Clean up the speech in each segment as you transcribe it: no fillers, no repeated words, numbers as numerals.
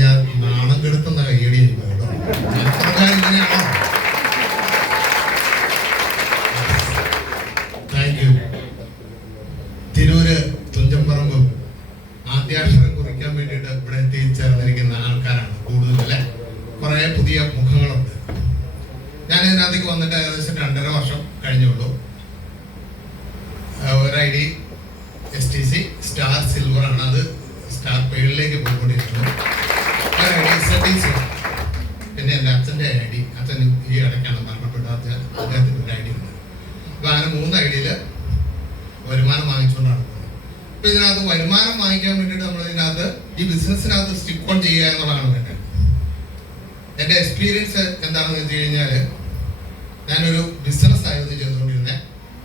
ഞാൻ നാണം കെടുത്തുന്ന കയ്യടി കേട്ടോ. ഇങ്ങനെയാണോ? Thank you. തിരൂര് തുഞ്ചംപറമ്പും ആദ്യാക്ഷരം കുറിക്കാൻ വേണ്ടിയിട്ട് ഇവിടെ എത്തിച്ചേർന്നിരിക്കുന്ന ആൾക്കാരാണ് കൂടുതൽ അല്ലെ. കുറെ പുതിയ മുഖങ്ങളുണ്ട്. ഞാൻ ഇതിനകത്തേക്ക് വന്നിട്ട് ഏകദേശം 2.5 വർഷം കഴിഞ്ഞുള്ളൂ. ഒരു ID STC സ്റ്റാർ സിൽവർ ആണ്, അത് സ്റ്റാർ പേളിലേക്ക് പോയിക്കൊണ്ടിരിക്കുന്നു. ഒരു ID STC, പിന്നെ എൻ്റെ അച്ഛൻ്റെ ID, അച്ഛൻ ഈ ഇടയ്ക്കാണ് മരണപ്പെടാത്ത, അദ്ദേഹത്തിന് ഒരു ID ഉണ്ട്. അപ്പൊ അങ്ങനെ 3 IDയിൽ വരുമാനം വാങ്ങിച്ചുകൊണ്ടാണ് പോകുന്നത്. അപ്പൊ ഇതിനകത്ത് വരുമാനം വാങ്ങിക്കാൻ വേണ്ടിയിട്ട് നമ്മൾ ഇതിനകത്ത് ഈ ബിസിനസ്സിനകത്ത് സ്റ്റിക്ക് ഓൺ ചെയ്യുക എന്നുള്ളതാണ് വേണ്ടത്. എൻ്റെ എക്സ്പീരിയൻസ് എന്താണെന്ന് വെച്ച് കഴിഞ്ഞാൽ, ഞാനൊരു ബിസിനസ് ആയിരുന്നു ചെയ്തുകൊണ്ടിരുന്നത്.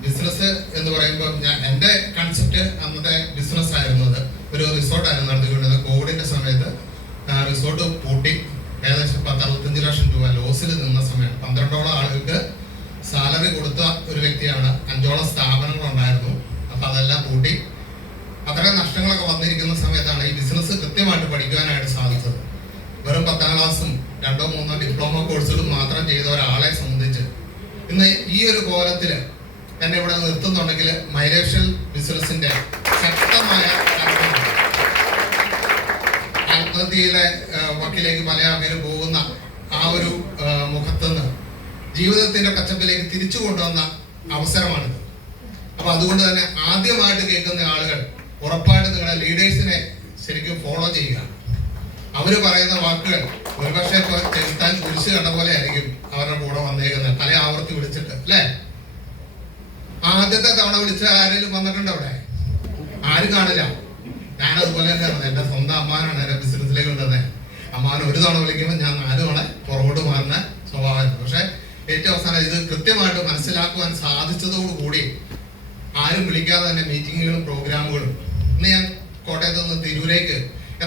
ബിസിനസ് എന്ന് പറയുമ്പോൾ എൻ്റെ കൺസെപ്റ്റ് അന്നത്തെ ബിസിനസ് ആയിരുന്നത് ഒരു റിസോർട്ടായിരുന്നു നടത്തിക്കൊണ്ടിരുന്നത്. കോവിഡിന്റെ സമയത്ത് റിസോർട്ട് പൂട്ടി ഏകദേശം 10-65 ലക്ഷം രൂപ ലോസിൽ നിന്ന സമയമാണ്. 12ഓളം ആളുകൾക്ക് സാലറി കൊടുത്ത ഒരു വ്യക്തിയാണ്. 5ഓളം സ്ഥാപനങ്ങളുണ്ടായിരുന്നു. അപ്പൊ അതെല്ലാം പൂട്ടി. അത്രയും നഷ്ടങ്ങളൊക്കെ വന്നിരിക്കുന്ന സമയത്താണ് ഈ ബിസിനസ് കൃത്യമായിട്ട് പഠിക്കുവാനായിട്ട് സാധിച്ചത്. വെറും 10ാം ക്ലാസ്സും 2-3 ഡിപ്ലോമ കോഴ്സുകളും മാത്രം ചെയ്ത ഒരാളെ സംബന്ധിച്ച് ഇന്ന് ഈ ഒരു കോലത്തില് എന്നെ ഇവിടെ നിർത്തുന്നുണ്ടെങ്കിൽ മൈലേഷ്യൽ ബിസിനസിന്റെ ശക്തമായ ആത്മഹത്യയിലെ വക്കിലേക്ക് പല ആൾക്കാരും പോകുന്ന ആ ഒരു മുഖത്തുനിന്ന് ജീവിതത്തിന്റെ പച്ചപ്പിലേക്ക് തിരിച്ചു കൊണ്ടുവന്ന അവസരമാണിത്. അപ്പൊ അതുകൊണ്ട് തന്നെ ആദ്യമായിട്ട് കേൾക്കുന്ന ആളുകൾ ഉറപ്പായിട്ട് നിങ്ങളുടെ ലീഡേഴ്സിനെ ശരിക്കും ഫോളോ ചെയ്യുക. അവര് പറയുന്ന വാക്കുകൾ ഒരുപക്ഷെ ചെലുത്താൻ കുരിശ് കണ്ട പോലെ ആയിരിക്കും അവരുടെ കൂടെ വന്നേക്കുന്നത്. പല ആവർത്തി വിളിച്ചിട്ട് അല്ലേ. ആദ്യത്തെ തവണ വിളിച്ച ആരെങ്കിലും വന്നിട്ടുണ്ട് അവിടെ? ആരും കാണില്ല. ഞാൻ അതുപോലെ തന്നെയാണ്. എന്റെ സ്വന്തം അമ്മാനാണ് എന്റെ ബിസിനസ്സിലേക്ക് കൊണ്ടുവന്നത്. അമ്മാൻ ഒരു തവണ വിളിക്കുമ്പോൾ ഞാൻ 4 തവണ പുറകോട്ട് മാറുന്ന സ്വഭാവമായിരുന്നു. പക്ഷെ ഏറ്റവും അവസാനം ഇത് കൃത്യമായിട്ട് മനസ്സിലാക്കുവാൻ സാധിച്ചതോടുകൂടി ആരും വിളിക്കാതെ തന്നെ മീറ്റിങ്ങുകളും പ്രോഗ്രാമുകളും. ഇന്ന് ഞാൻ കോട്ടയത്ത് നിന്ന് തിരൂരേക്ക്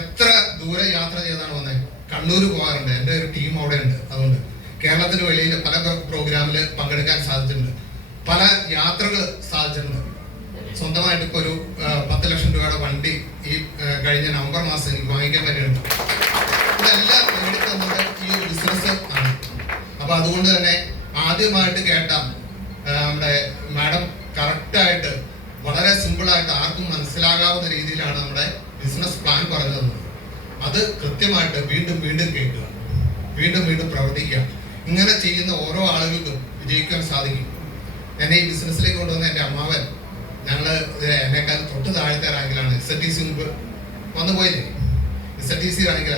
എത്ര ദൂരെ യാത്ര ചെയ്താണ് വന്നത്. കണ്ണൂർ പോകാറുണ്ട്, എൻ്റെ ഒരു ടീം അവിടെ ഉണ്ട്. അതുകൊണ്ട് കേരളത്തിന് വെളിയിൽ പല പ്രോഗ്രാമിൽ പങ്കെടുക്കാൻ സാധിച്ചിട്ടുണ്ട്. പല യാത്രകൾ സാധിച്ചിട്ടുണ്ട്. സ്വന്തമായിട്ട് ഇപ്പോൾ ഒരു 10 ലക്ഷം രൂപയുടെ വണ്ടി ഈ കഴിഞ്ഞ നവംബർ മാസം എനിക്ക് വാങ്ങിക്കാൻ പറ്റുന്നുണ്ട്. ഇതെല്ലാം നേടിത്തന്നത് ഈ ഒരു ബിസിനസ് ആണ്. അപ്പൊ അതുകൊണ്ട് തന്നെ ആദ്യമായിട്ട് കേട്ട നമ്മുടെ മാഡം കറക്റ്റായിട്ട് വളരെ സിമ്പിളായിട്ട് ആർക്കും മനസ്സിലാകാവുന്ന രീതിയിലാണ് നമ്മുടെ ബിസിനസ് പ്ലാൻ പറഞ്ഞു തന്നത്. അത് കൃത്യമായിട്ട് വീണ്ടും വീണ്ടും കേൾക്കുക, വീണ്ടും വീണ്ടും പ്രവർത്തിക്കുക. ഇങ്ങനെ ചെയ്യുന്ന ഓരോ ആളുകൾക്കും വിജയിക്കാൻ സാധിക്കും. എന്നെ ഈ ബിസിനസ്സിലേക്ക് കൊണ്ടുവന്ന എൻ്റെ അമ്മാവൻ, ഞങ്ങൾ എന്നെക്കാൾ തൊട്ട് താഴത്തെ റാങ്കിലാണ്. STC മുമ്പ് വന്നു പോയില്ലേ. STC റാങ്കിൽ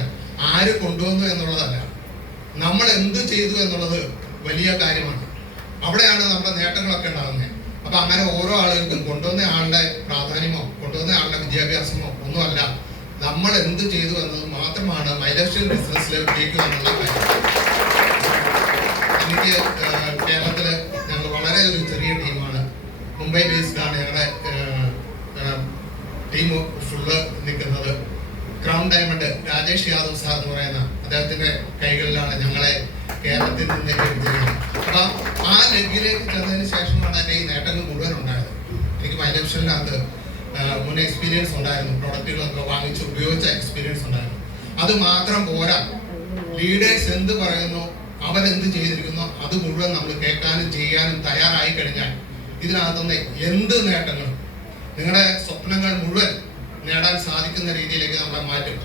ആര് കൊണ്ടുവന്നു എന്നുള്ളതല്ല, നമ്മൾ എന്ത് ചെയ്തു എന്നുള്ളത് വലിയ കാര്യമാണ്. അവിടെയാണ് നമ്മുടെ നേട്ടങ്ങളൊക്കെ ഉണ്ടാകുന്നത്. അപ്പൊ അങ്ങനെ ഓരോ ആളുകൾക്കും കൊണ്ടുവന്ന ആളുടെ പ്രാധാന്യമോ കൊണ്ടുവന്ന ആളുടെ വിദ്യാഭ്യാസമോ ഒന്നുമല്ല, നമ്മൾ എന്ത് ചെയ്തു എന്നത് മാത്രമാണ് മൈലേഷ്യൽ ബിസിനസ്സിൽ വിജയിക്കുക എന്നുള്ള കാര്യം. എനിക്ക് കേരളത്തില് ഞങ്ങൾ വളരെ ഒരു ചെറിയ ടീമാണ്. മുംബൈ ബേസ്ഡ് ആണ് ഞങ്ങളുടെ ടീം ഫുള്ള് നിൽക്കുന്നത്. Crown diamond Rajesh Yadav sir എന്ന് പറയുന്ന അദ്ദേഹത്തിന്റെ കൈകളിലാണ് ഞങ്ങളെ കേരളത്തിൽ നിന്ന് എടുത്തിരിക്കുന്നത്. അപ്പൊ ആ ലെഗിലേക്ക് ചെന്നതിന് ശേഷമാണ് എൻ്റെ ഈ നേട്ടങ്ങൾ മുഴുവൻ ഉണ്ടായത്. എനിക്ക് മൈലേഷ്യലിനകത്ത് മുൻ എക്സ്പീരിയൻസ് ഉണ്ടായിരുന്നു. പ്രൊഡക്റ്റുകളൊക്കെ വാങ്ങിച്ച് ഉപയോഗിച്ച എക്സ്പീരിയൻസ് ഉണ്ടായിരുന്നു. അത് മാത്രം പോരാ, ലീഡേഴ്സ് എന്ത് പറയുന്നു, അവരെന്ത് ചെയ്തിരിക്കുന്നു, അത് മുഴുവൻ നമ്മൾ കേൾക്കാനും ചെയ്യാനും തയ്യാറായി കഴിഞ്ഞാൽ ഇതിനകത്തുനിന്ന് എന്ത് നേട്ടങ്ങളും നിങ്ങളുടെ സ്വപ്നങ്ങൾ മുഴുവൻ നേടാൻ സാധിക്കുന്ന രീതിയിലേക്ക് നമ്മളെ മാറ്റും.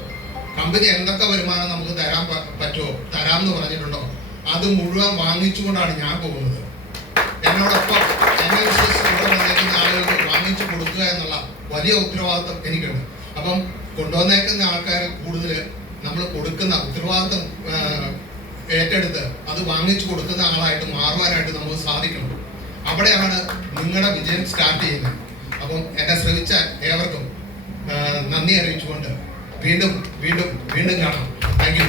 കമ്പനി എന്തൊക്കെ വരുമാനം നമുക്ക് തരാൻ പറ്റുമോ, തരാമെന്ന് പറഞ്ഞിട്ടുണ്ടോ, അത് മുഴുവൻ വാങ്ങിച്ചുകൊണ്ടാണ് ഞാൻ പോകുന്നത്. എന്നോടൊപ്പം എന്നെ വിശ്വസിച്ച് ഇവിടെ വന്നേക്കുന്ന ആളുകൾക്ക് വാങ്ങിച്ചു കൊടുക്കുക എന്നുള്ള വലിയ ഉത്തരവാദിത്വം എനിക്കുണ്ട്. അപ്പം കൊണ്ടുവന്നേക്കുന്ന ആൾക്കാർ കൂടുതൽ നമ്മൾ കൊടുക്കുന്ന ഉത്തരവാദിത്വം ഏറ്റെടുത്ത് അത് വാങ്ങിച്ചു കൊടുക്കുന്ന ആളായിട്ട് മാറുവാനായിട്ട് നമുക്ക് സാധിക്കണം. അവിടെയാണ് നിങ്ങളുടെ വിജയം സ്റ്റാർട്ട് ചെയ്യുന്നത്. അപ്പം എന്നെ ശ്രമിച്ച ഏവർക്കും നന്ദി അറിയിച്ചുകൊണ്ട് വീണ്ടും വീണ്ടും വീണ്ടും കാണാം. Thank you.